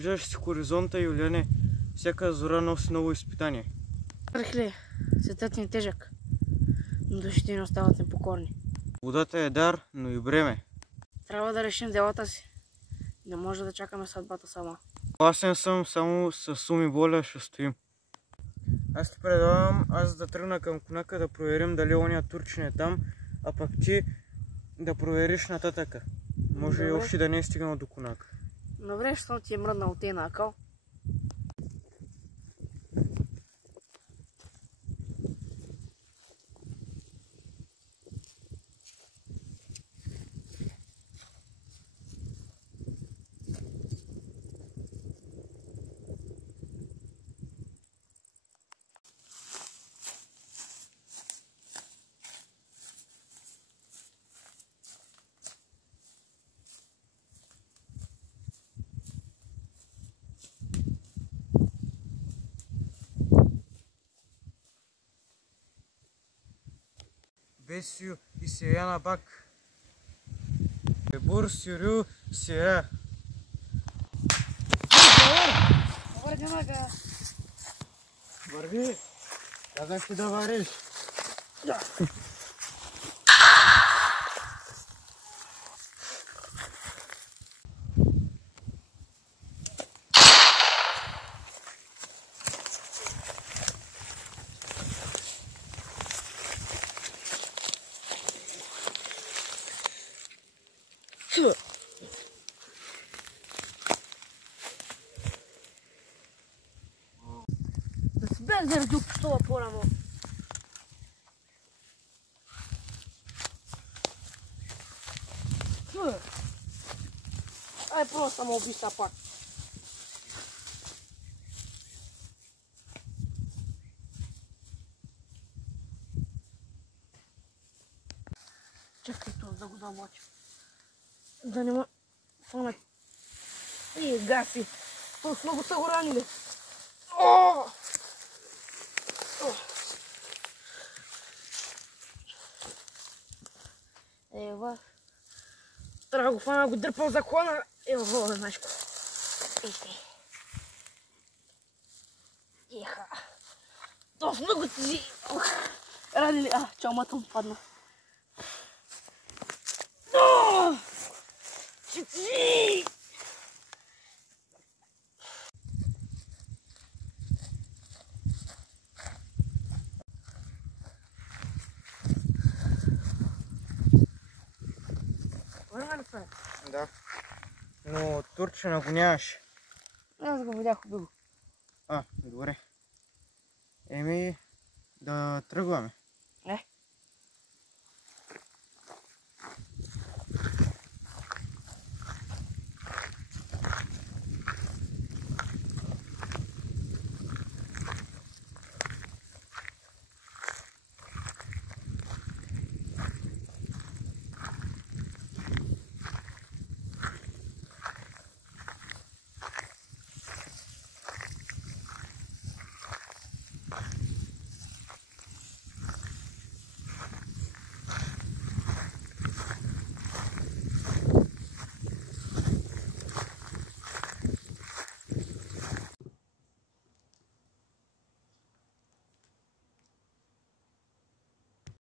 Виждаш си хоризонта, Юлиане, всяка зора носи ново изпитание. Рехле, светът ни е тежък, но душите ни остават непокорни. Водата е дар, но и бреме. Трябва да решим делата си. Не може да чакаме съдбата сама. Гласен съм, само с ум и воля ще стоим. Аз ти предлагам да тръгна към конака да проверим дали ония турчин е там, а пък ти да провериш нататъка. Може и още да не е стигнал до конака. Добре, защото ти е мръднал те на акъл. Бесю и сея на бак. Бебур сюрю сея. Върви! Казах ти да вариш. Да си без дърдюк, що по-рамо. Ай, просто самоубийство пак. Чакай това да го замоча. Да не ма фанат. И гаси. Толкова много са го ранили. Ева. Трябва да го фана, го дърпам за клона. Ева, знаеш ко. Еха. Толкова много ти ранили. Чалмата му падна. Чичи! Върна ли това? Да. Но турчина го нямаше. Аз го видях убил. Добре. Еми, да тръгваме.